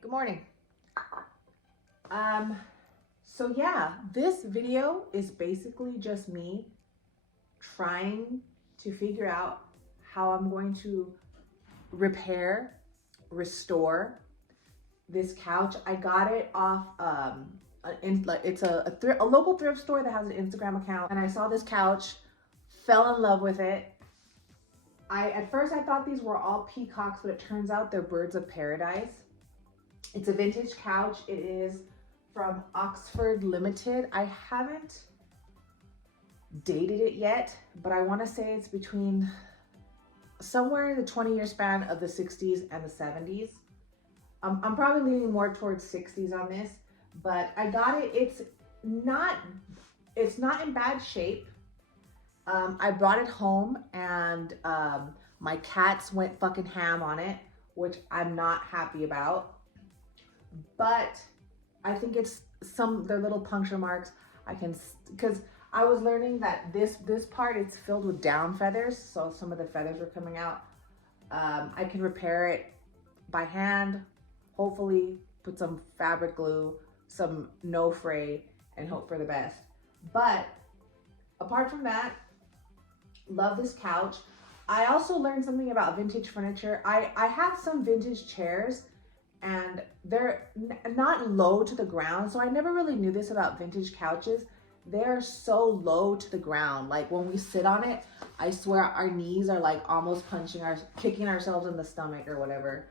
Good morning. So yeah, this video is basically just me trying to figure out how I'm going to restore this couch. I got it off it's a local thrift store that has an Instagram account, and I saw this couch, fell in love with it. At first I thought these were all peacocks, but it turns out they're birds of paradise. It's a vintage couch. It is from Oxford Limited. I haven't dated it yet, but I want to say it's between somewhere in the 20-year span of the 60s and the 70s. I'm probably leaning more towards 60s on this, but I got it. It's not in bad shape. I brought it home and my cats went fucking ham on it, which I'm not happy about. But I think it's they're little puncture marks. Because I was learning that this part is filled with down feathers, so some of the feathers were coming out. I can repair it by hand, hopefully put some fabric glue, some no fray, and hope for the best. But apart from that, love this couch. I also learned something about vintage furniture. I have some vintage chairs, and they're not low to the ground. So I never really knew this about vintage couches. They're so low to the ground. Like when we sit on it, I swear our knees are like almost kicking ourselves in the stomach or whatever.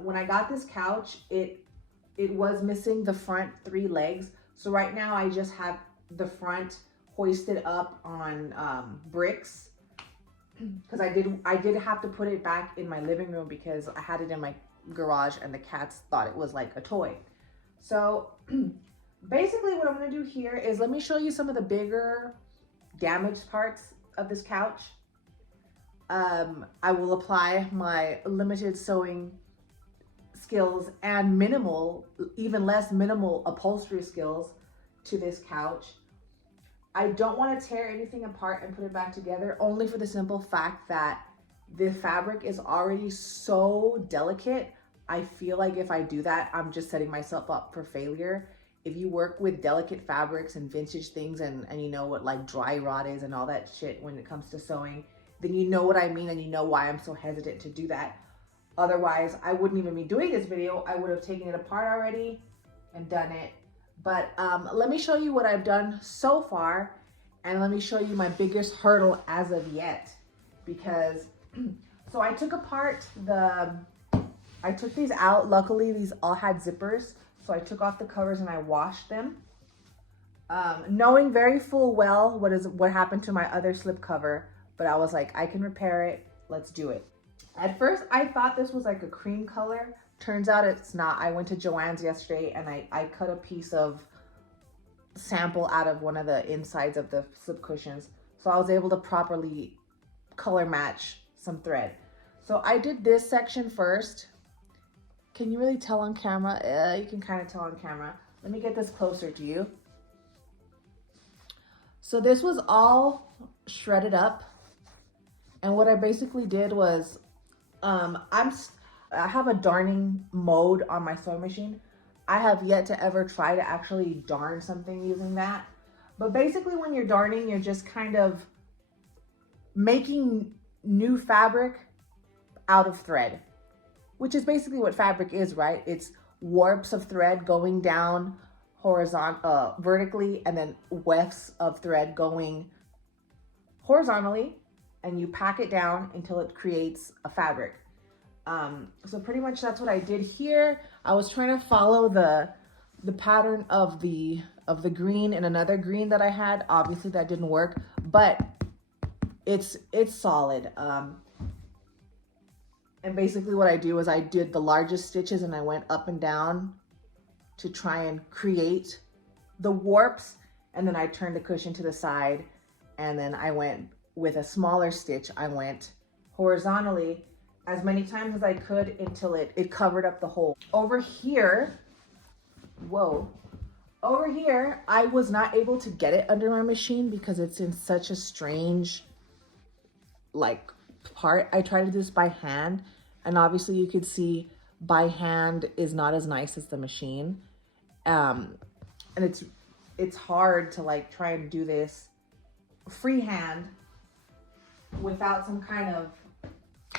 When I got this couch, it was missing the front 3 legs. So right now I just have the front hoisted up on bricks, because I did have to put it back in my living room because I had it in my garage and the cats thought it was like a toy. So basically what I'm going to do here is let me show you some of the bigger damaged parts of this couch. I will apply my limited sewing skills and even less minimal upholstery skills to this couch. I don't want to tear anything apart and put it back together, only for the simple fact that the fabric is already so delicate. I feel like if I do that, I'm just setting myself up for failure. If you work with delicate fabrics and vintage things and you know what like dry rot is and all that shit when it comes to sewing, then you know what I mean and you know why I'm so hesitant to do that. Otherwise, I wouldn't even be doing this video. I would have taken it apart already and done it. But let me show you what I've done so far, and let me show you my biggest hurdle as of yet. Because, so I took apart I took these out. Luckily, these all had zippers. So I took off the covers and I washed them. Knowing very full well what happened to my other slip cover, but I was like, I can repair it. Let's do it. At first, I thought this was like a cream color. Turns out it's not. I went to Joann's yesterday and I cut a piece of sample out of one of the insides of the slip cushions. So I was able to properly color match some thread. So I did this section first. Can you really tell on camera? You can kind of tell on camera. Let me get this closer to you. So this was all shredded up. And what I basically did was, I have a darning mode on my sewing machine. I have yet to ever try to actually darn something using that. But basically when you're darning, you're just kind of making new fabric out of thread, which is basically what fabric is, right? It's warps of thread going down vertically, and then wefts of thread going horizontally, and you pack it down until it creates a fabric. So pretty much that's what I did here. I was trying to follow the pattern of the green in another green that I had. Obviously that didn't work, but it's solid. And basically what I do is I did the largest stitches and I went up and down to try and create the warps, and then I turned the cushion to the side, and then I went with a smaller stitch. I went horizontally as many times as I could until it covered up the hole. Over here, I was not able to get it under my machine because it's in such a strange like part. I tried to do this by hand, and obviously you could see by hand is not as nice as the machine. And it's hard to like try and do this freehand without some kind of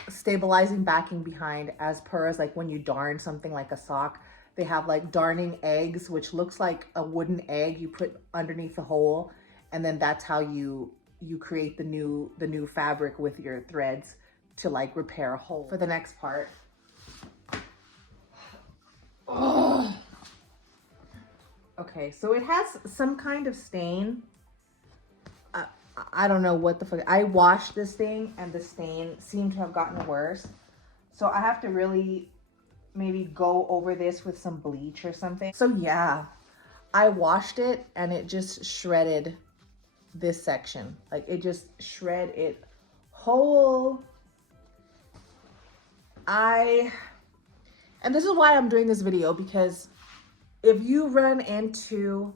stabilizing backing behind, as per as like when you darn something like a sock. They have like darning eggs, which looks like a wooden egg you put underneath the hole, and then that's how you create the new fabric with your threads to like repair a hole. For the next part, oh, okay, so it has some kind of stain. I don't know what the fuck. I washed this thing and the stain seemed to have gotten worse. So I have to really maybe go over this with some bleach or something. So yeah, I washed it and it just shredded this section. Like it just shred it whole. And this is why I'm doing this video, because if you run into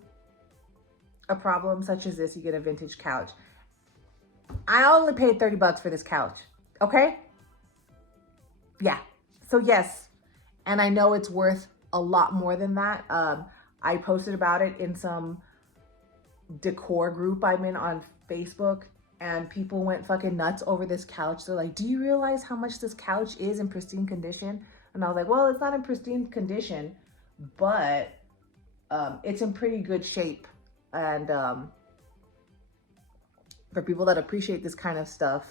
a problem such as this, you get a vintage couch. I only paid 30 bucks for this couch, okay? Yeah, so yes, and I know it's worth a lot more than that. I posted about it in some decor group I'm in on Facebook, and people went fucking nuts over this couch. They're like, do you realize how much this couch is in pristine condition? And I was like, well, it's not in pristine condition, but it's in pretty good shape. And for people that appreciate this kind of stuff,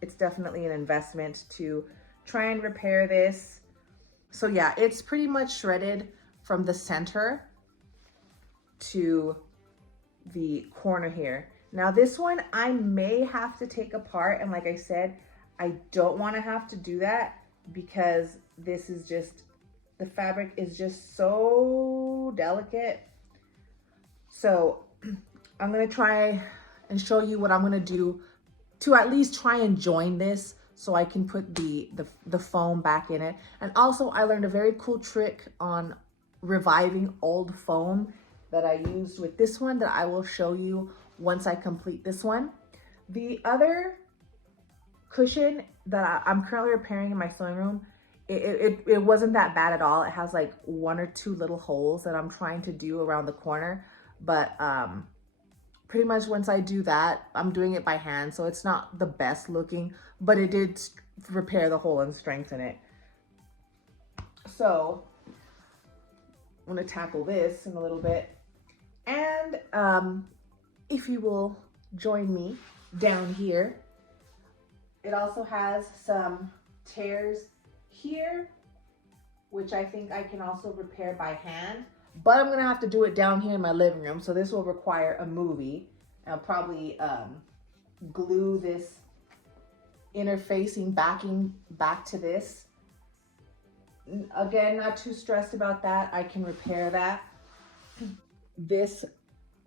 it's definitely an investment to try and repair this. So yeah, it's pretty much shredded from the center to the corner here. Now this one I may have to take apart, and like I said, I don't want to have to do that because this is just, the fabric is just so delicate. So I'm gonna try and show you what I'm gonna do to at least try and join this so I can put the foam back in it. And also I learned a very cool trick on reviving old foam that I used with this one that I will show you once I complete this one. The other cushion that I'm currently repairing in my sewing room, it wasn't that bad at all. It has like one or two little holes that I'm trying to do around the corner, but pretty much once I do that, I'm doing it by hand, so it's not the best looking, but it did repair the hole and strengthen it. So I'm gonna tackle this in a little bit. And if you will join me down here, it also has some tears here, which I think I can also repair by hand. But I'm gonna have to do it down here in my living room, so this will require a movie. I'll probably glue this interfacing backing back to this. Again, not too stressed about that. I can repair that. This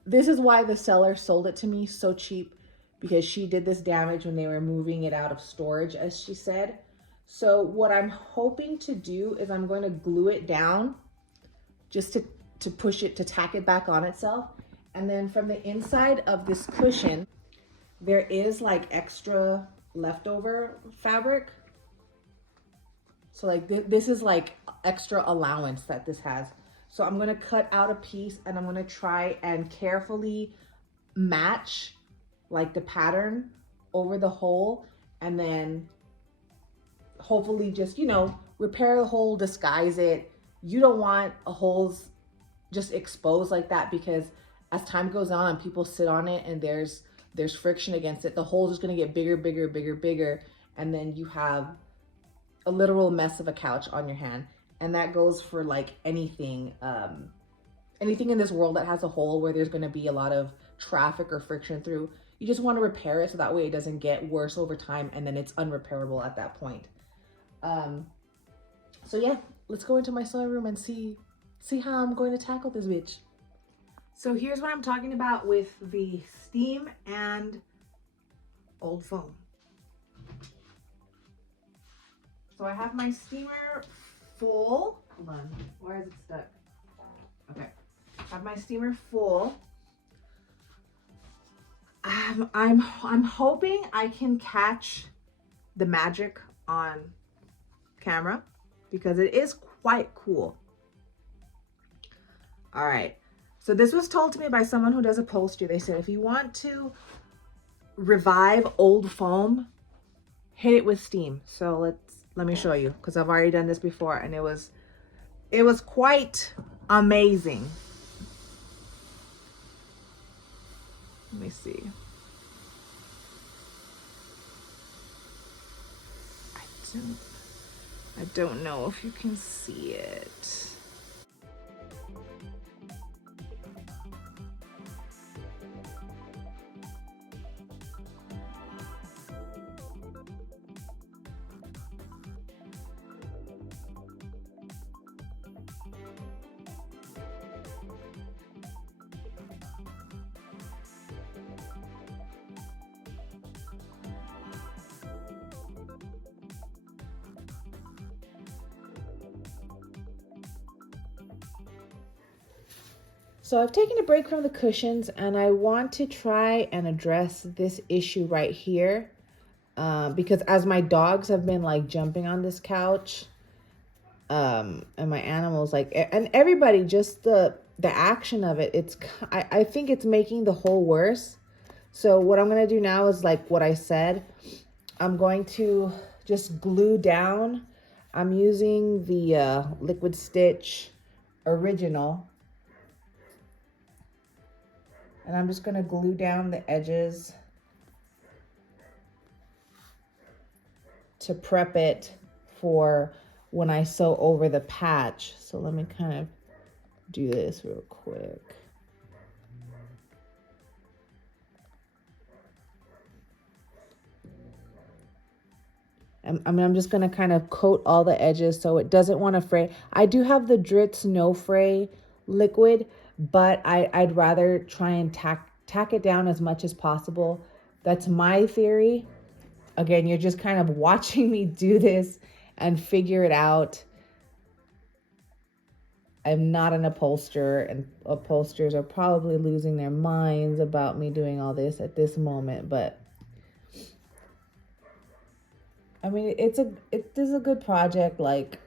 is why the seller sold it to me so cheap, because she did this damage when they were moving it out of storage, as she said. So what I'm hoping to do is I'm going to glue it down just to push it, to tack it back on itself. And then from the inside of this cushion, there is like extra leftover fabric. So like this is like extra allowance that this has. So I'm gonna cut out a piece and I'm gonna try and carefully match like the pattern over the hole, and then hopefully just, you know, repair the hole, disguise it. You don't want a holes just exposed like that, because as time goes on and people sit on it and there's friction against it, the hole's just gonna get bigger, bigger, bigger, bigger, and then you have a literal mess of a couch on your hand. And that goes for like anything, anything in this world that has a hole where there's gonna be a lot of traffic or friction through. You just wanna repair it so that way it doesn't get worse over time and then it's unrepairable at that point. So yeah, let's go into my sewing room and see how I'm going to tackle this bitch. So here's what I'm talking about with the steam and old foam. So I have my steamer full. Hold on, where is it stuck? Okay, I have my steamer full. I'm hoping I can catch the magic on camera. because it is quite cool. All right. So this was told to me by someone who does upholstery. They said, if you want to revive old foam, hit it with steam. So let me show you, because I've already done this before and it was quite amazing. Let me see. I don't know if you can see it. So I've taken a break from the cushions and I want to try and address this issue right here. Because as my dogs have been like jumping on this couch, and my animals, like, and everybody, just the action of it, I think it's making the whole worse. So what I'm going to do now is like what I said. I'm going to just glue down. I'm using the Liquid Stitch Original. And I'm just going to glue down the edges to prep it for when I sew over the patch. So let me kind of do this real quick. I'm just going to kind of coat all the edges so it doesn't want to fray. I do have the Dritz No Fray liquid, but I'd rather try and tack it down as much as possible. That's my theory. Again, you're just kind of watching me do this and figure it out. I'm not an upholsterer, and upholsterers are probably losing their minds about me doing all this at this moment, but I mean, it is a good project. Like,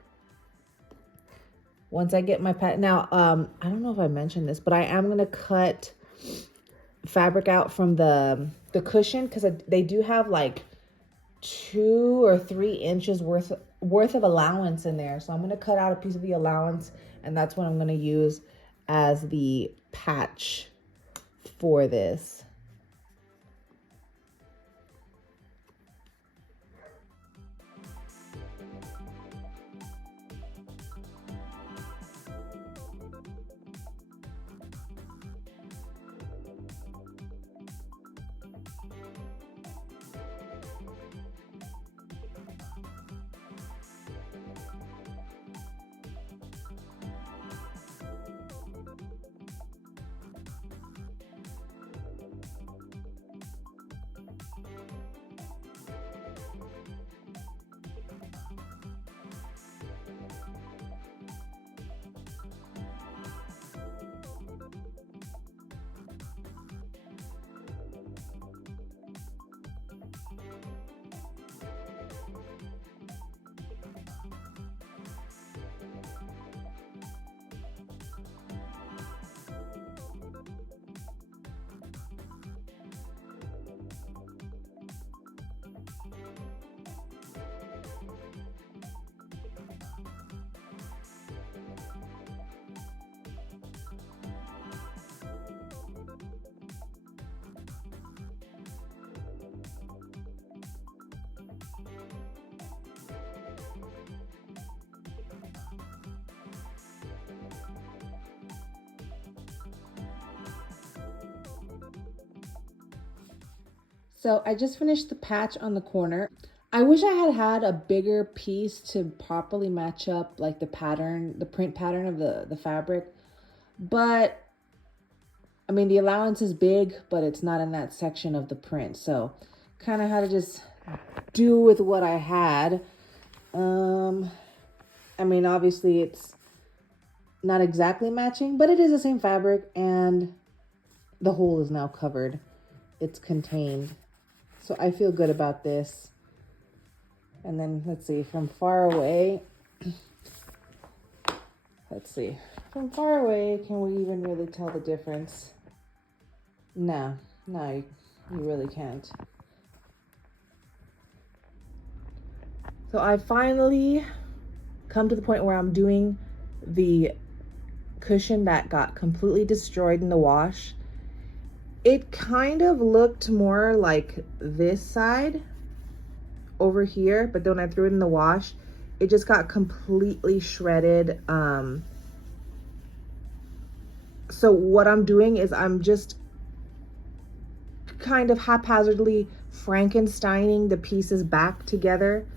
once I get my pet now, I don't know if I mentioned this, but I am gonna cut fabric out from the cushion, because they do have like 2 or 3 inches worth of allowance in there. So I'm gonna cut out a piece of the allowance, and that's what I'm gonna use as the patch for this. So I just finished the patch on the corner. I wish I had had a bigger piece to properly match up like the pattern, the print pattern of the fabric. But I mean, the allowance is big, but it's not in that section of the print. So kind of had to just do with what I had. I mean, obviously it's not exactly matching, but it is the same fabric, and the hole is now covered. It's contained. So I feel good about this. And then let's see, from far away, Let's see. From far away, can we even really tell the difference? No, you really can't. So I finally come to the point where I'm doing the cushion that got completely destroyed in the wash. It kind of looked more like this side over here, but then when I threw it in the wash, it just got completely shredded. So what I'm doing is I'm just kind of haphazardly Frankensteining the pieces back together.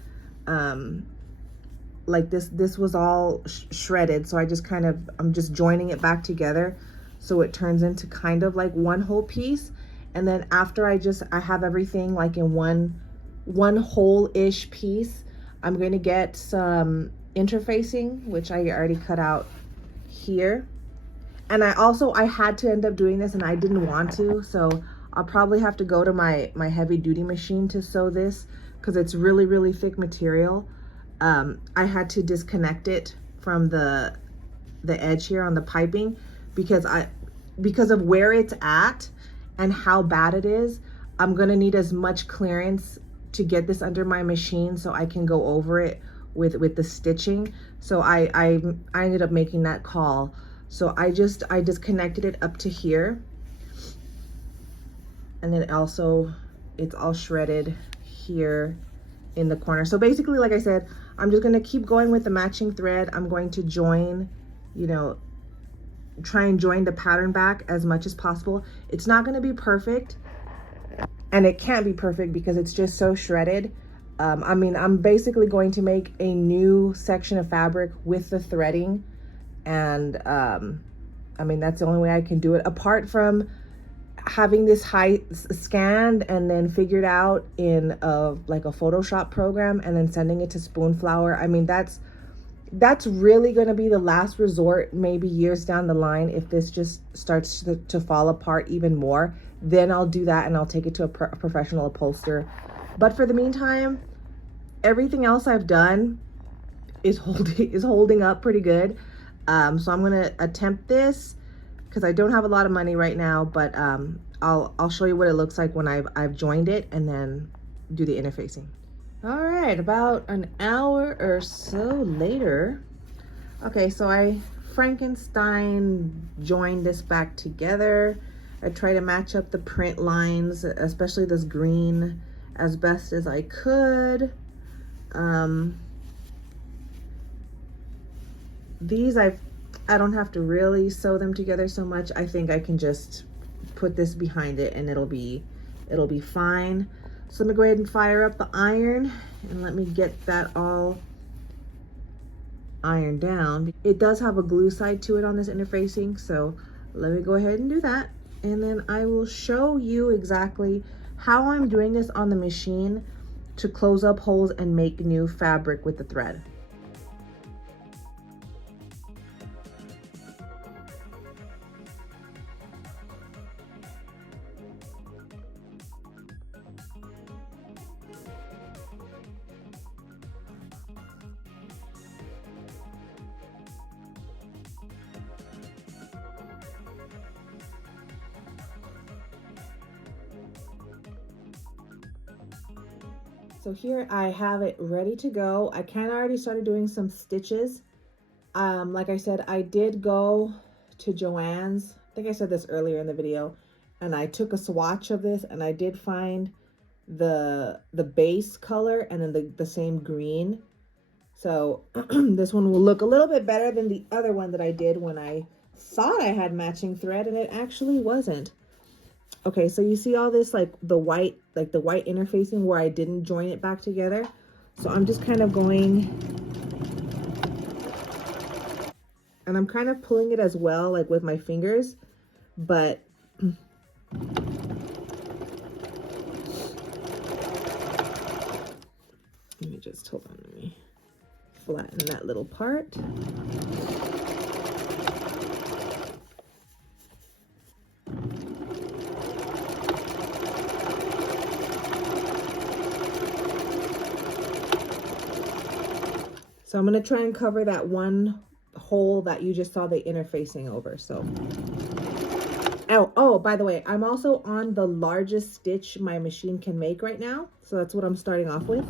Like this was all shredded, so I'm just joining it back together so it turns into kind of like one whole piece. And then after I have everything like in one whole-ish piece, I'm going to get some interfacing, which I already cut out here. And I had to end up doing this, and I didn't want to, so I'll probably have to go to my heavy duty machine to sew this because it's really, really thick material. I had to disconnect it from the edge here on the piping because of where it's at and how bad it is. I'm gonna need as much clearance to get this under my machine so I can go over it with the stitching. So I ended up making that call. So I disconnected it up to here, and then also it's all shredded here in the corner. So basically, like I said, I'm just gonna keep going with the matching thread. I'm going to join, try and join the pattern back as much as possible. It's not gonna be perfect, and it can't be perfect because it's just so shredded. I mean, I'm basically going to make a new section of fabric with the threading, and I mean, that's the only way I can do it, apart from having this height scanned and then figured out in like a Photoshop program and then sending it to Spoonflower. I mean, that's really going to be the last resort, maybe years down the line. If this just starts to fall apart even more, then I'll do that and I'll take it to a professional upholsterer. But for the meantime, everything else I've done is holding up pretty good. So I'm gonna attempt this because I don't have a lot of money right now, but I'll show you what it looks like when I've joined it and then do the interfacing. All right, about an hour or so later. Okay, so I Frankenstein joined this back together. I try to match up the print lines, especially this green, as best as I could. These I don't have to really sew them together so much. I think I can just put this behind it and it'll be fine. So let me go ahead and fire up the iron and let me get that all ironed down. It does have a glue side to it on this interfacing, so let me go ahead and do that. And then I will show you exactly how I'm doing this on the machine to close up holes and make new fabric with the thread. So here I have it ready to go. I kind of already started doing some stitches. Like I said, I did go to Joann's. I think I said this earlier in the video, and I took a swatch of this and I did find the base color and then the same green. So this one will look a little bit better than the other one that I did when I thought I had matching thread and it actually wasn't. Okay, so you see all this like the white interfacing where I didn't join it back together. So I'm just kind of going, and I'm kind of pulling it as well, like with my fingers, but let me just, hold on, let me flatten that little part. So I'm going to try and cover that one hole that you just saw the interfacing over. So, oh, by the way, I'm also on the largest stitch my machine can make right now. So that's what I'm starting off with.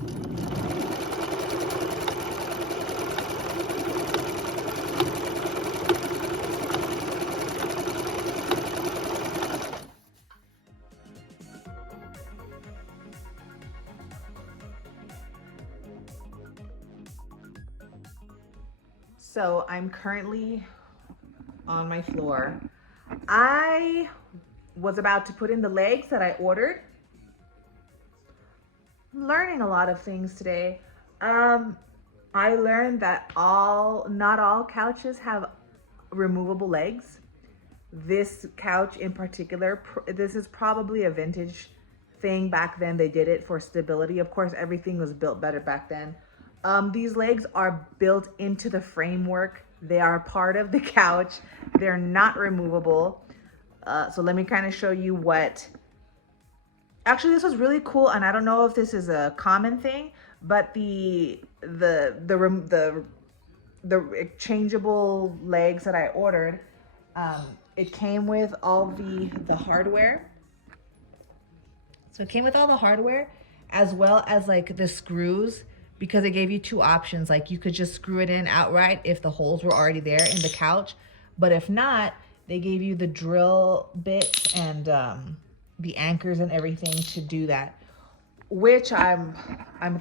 So I'm currently on my floor. I was about to put in the legs that I ordered. I'm learning a lot of things today. I learned that not all couches have removable legs. This couch in particular, this is probably a vintage thing. Back then they did it for stability. Of course, everything was built better back then. These legs are built into the framework. They are part of the couch. They're not removable. So let me kind of show you what. Actually, this was really cool, and I don't know if this is a common thing, but the exchangeable legs that I ordered, it came with all the hardware. So it came with all the hardware as well as like the screws, because it gave you two options. Like you could just screw it in outright if the holes were already there in the couch. But if not, they gave you the drill bits and the anchors and everything to do that, which I'm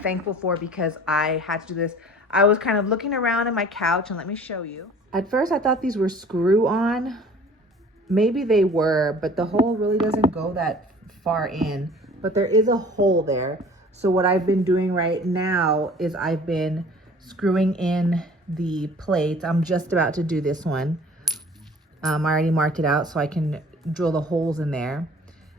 thankful for, because I had to do this. I was kind of looking around in my couch, and let me show you. At first I thought these were screw on. Maybe they were, but the hole really doesn't go that far in, but there is a hole there. So what I've been doing right now is I've been screwing in the plates. I'm just about to do this one. I already marked it out so I can drill the holes in there.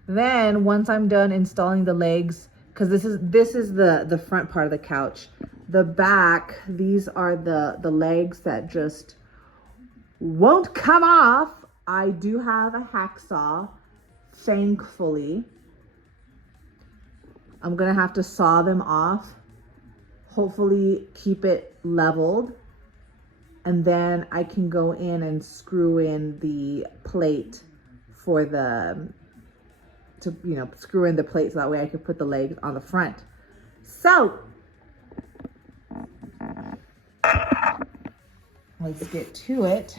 Then once I'm done installing the legs, because this is the front part of the couch. The back, these are the legs that just won't come off. I do have a hacksaw, thankfully. I'm gonna have to saw them off, hopefully keep it leveled, and then I can go in and screw in the plate for screw in the plate so that way I could put the legs on the front. So let's get to it.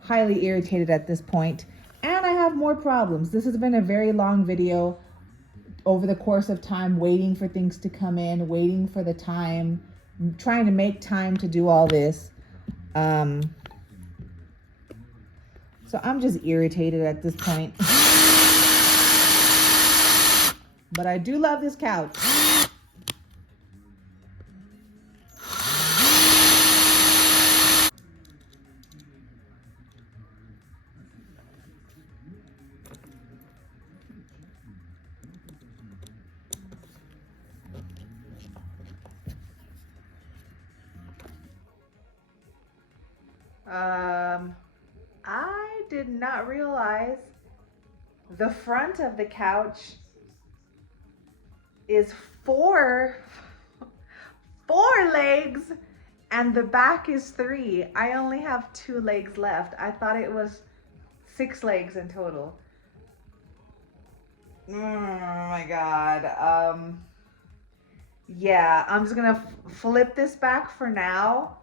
Highly irritated at this point, and I have more problems. This has been a very long video over the course of time, waiting for things to come in, waiting for the time, trying to make time to do all this. So I'm just irritated at this point. But I do love this couch. I did not realize the front of the couch is four legs and the back is 3. I only have 2 legs left. I thought it was 6 legs in total. Oh my God. Yeah, I'm just gonna flip this back for now.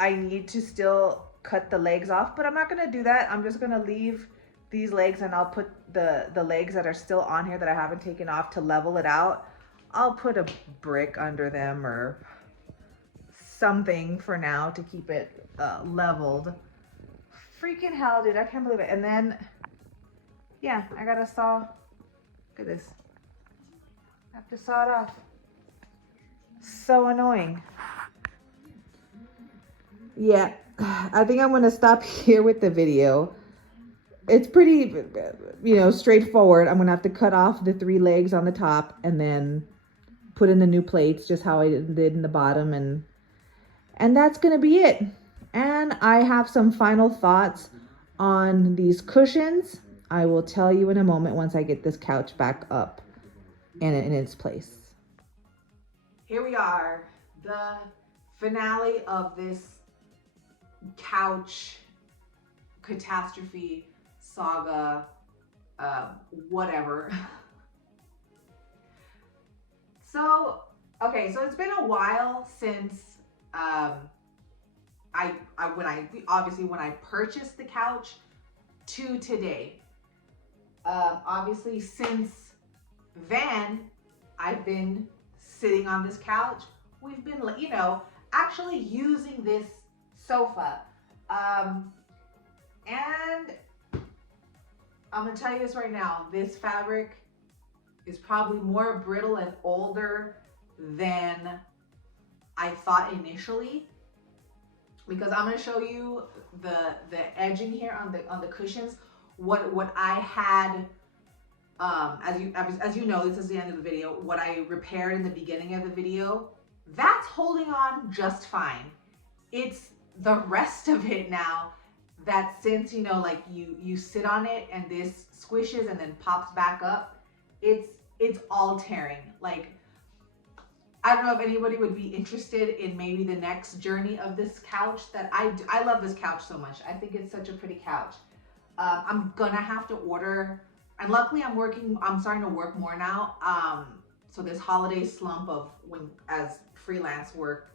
I need to still cut the legs off, but I'm not gonna do that. I'm just gonna leave these legs, and I'll put the legs that are still on here that I haven't taken off to level it out. I'll put a brick under them or something for now to keep it leveled. Freaking hell, dude, I can't believe it. And then, yeah, I gotta saw, look at this. I have to saw it off. So annoying. Yeah, I think I'm gonna stop here with the video. It's pretty, straightforward. I'm gonna have to cut off the 3 legs on the top and then put in the new plates, just how I did in the bottom, and that's gonna be it. And I have some final thoughts on these cushions. I will tell you in a moment once I get this couch back up and in its place. here we are, the finale of this couch catastrophe saga, whatever. So, okay, so it's been a while since when I purchased the couch to today. Obviously since then, I've been sitting on this couch. We've been, you know, actually using this sofa. And I'm gonna tell you this right now, this fabric is probably more brittle and older than I thought initially, because I'm gonna show you the edging here on the cushions. What I had, as you know, this is the end of the video. What I repaired in the beginning of the video, that's holding on just fine. It's the rest of it now that, since, you know, like you sit on it and this squishes and then pops back up, it's all tearing. Like, I don't know if anybody would be interested in maybe the next journey of this couch. That I love this couch so much. I think it's such a pretty couch. I'm gonna have to order, and luckily I'm starting to work more now. So this holiday slump of as freelance work,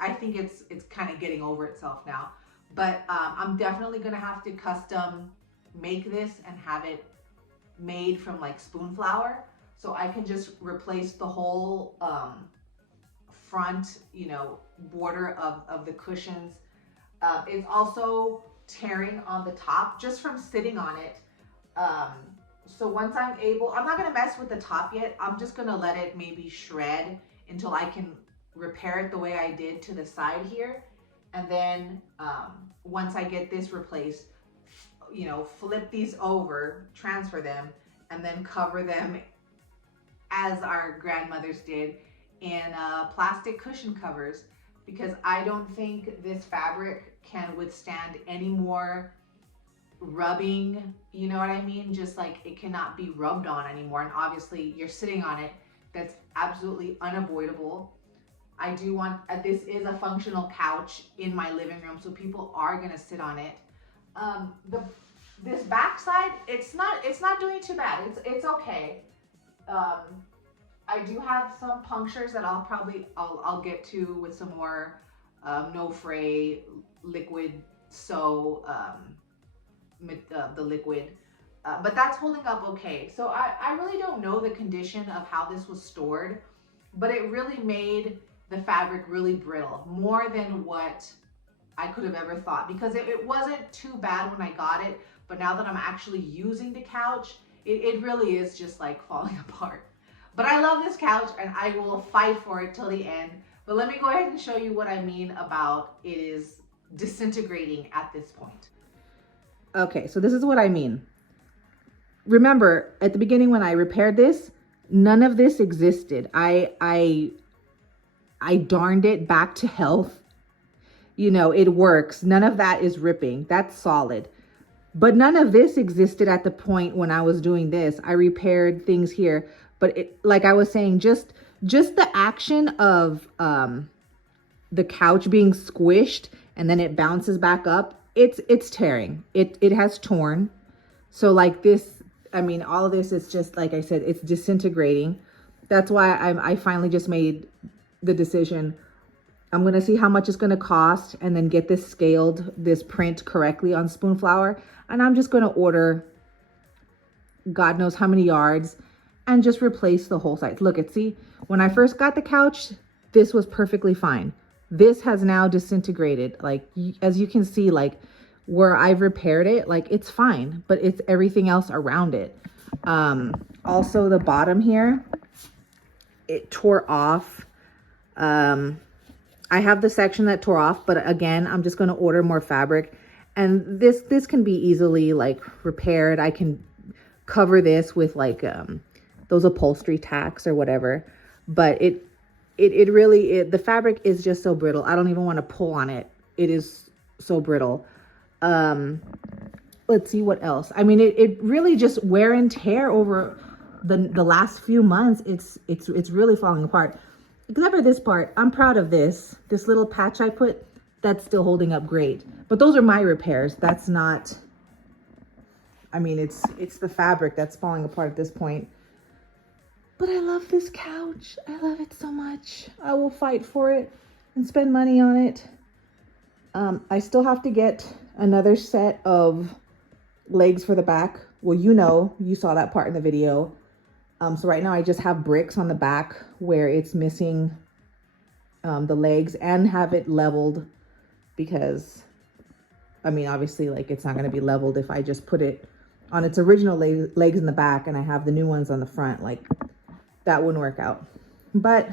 I think it's kind of getting over itself now. But I'm definitely gonna have to custom make this and have it made from like spoon flour, so I can just replace the whole front, you know, border of the cushions. It's also tearing on the top just from sitting on it. So once I'm not gonna mess with the top yet. I'm just gonna let it maybe shred until I can repair it the way I did to the side here. And then once I get this replaced, you know, flip these over, transfer them, and then cover them as our grandmothers did in plastic cushion covers, because I don't think this fabric can withstand any more rubbing, you know what I mean? Just like, it cannot be rubbed on anymore. And obviously you're sitting on it. That's absolutely unavoidable. I do want, this is a functional couch in my living room, so people are gonna sit on it. This back side, it's not doing too bad. It's okay. I do have some punctures that I'll get to with some more no fray liquid the liquid, but that's holding up okay. So I really don't know the condition of how this was stored, but it really made the fabric really brittle, more than what I could have ever thought, because it wasn't too bad when I got it, but now that I'm actually using the couch, it really is just like falling apart. But I love this couch and I will fight for it till the end. But let me go ahead and show you what I mean about it is disintegrating at this point. Okay, so this is what I mean. Remember, at the beginning when I repaired this, none of this existed. I darned it back to health. You know, it works. None of that is ripping. That's solid. But none of this existed at the point when I was doing this. I repaired things here. But like I was saying, just the action of the couch being squished and then it bounces back up, it's tearing. It has torn. So like this, I mean, all of this is just, like I said, it's disintegrating. That's why I finally just made the decision. I'm going to see how much it's going to cost and then get this scaled, this print correctly on spoon flour. And I'm just going to order God knows how many yards and just replace the whole side. Look, see, when I first got the couch, this was perfectly fine. This has now disintegrated. Like, as you can see, like where I've repaired it, like it's fine, but it's everything else around it. Also the bottom here, it tore off. I have the section that tore off, but again, I'm just going to order more fabric, and this can be easily like repaired. I can cover this with like those upholstery tacks or whatever, but it really, the fabric is just so brittle. I don't even want to pull on it. It is so brittle. Let's see what else. I mean, it really just wear and tear over the last few months. It's really falling apart. except for this part, I'm proud of this. This little patch I put, that's still holding up great. But those are my repairs. That's not, I mean, it's the fabric that's falling apart at this point. But I love this couch. I love it so much. I will fight for it and spend money on it. I still have to get another set of legs for the back. Well, you saw that part in the video. So right now I just have bricks on the back where it's missing the legs, and have it leveled because, I mean, obviously, like, it's not going to be leveled if I just put it on its original legs in the back and I have the new ones on the front. Like, that wouldn't work out. But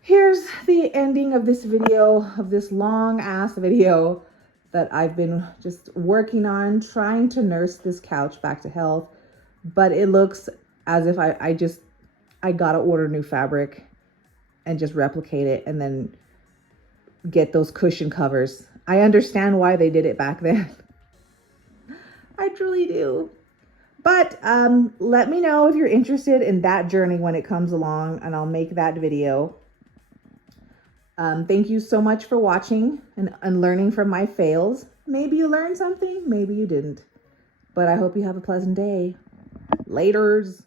here's the ending of this video, of this long ass video that I've been just working on, trying to nurse this couch back to health. But it looks as if I gotta order new fabric and just replicate it and then get those cushion covers. I understand why they did it back then. I truly do. But let me know if you're interested in that journey when it comes along, and I'll make that video. Thank you so much for watching and learning from my fails. Maybe you learned something, maybe you didn't. But I hope you have a pleasant day. Laters.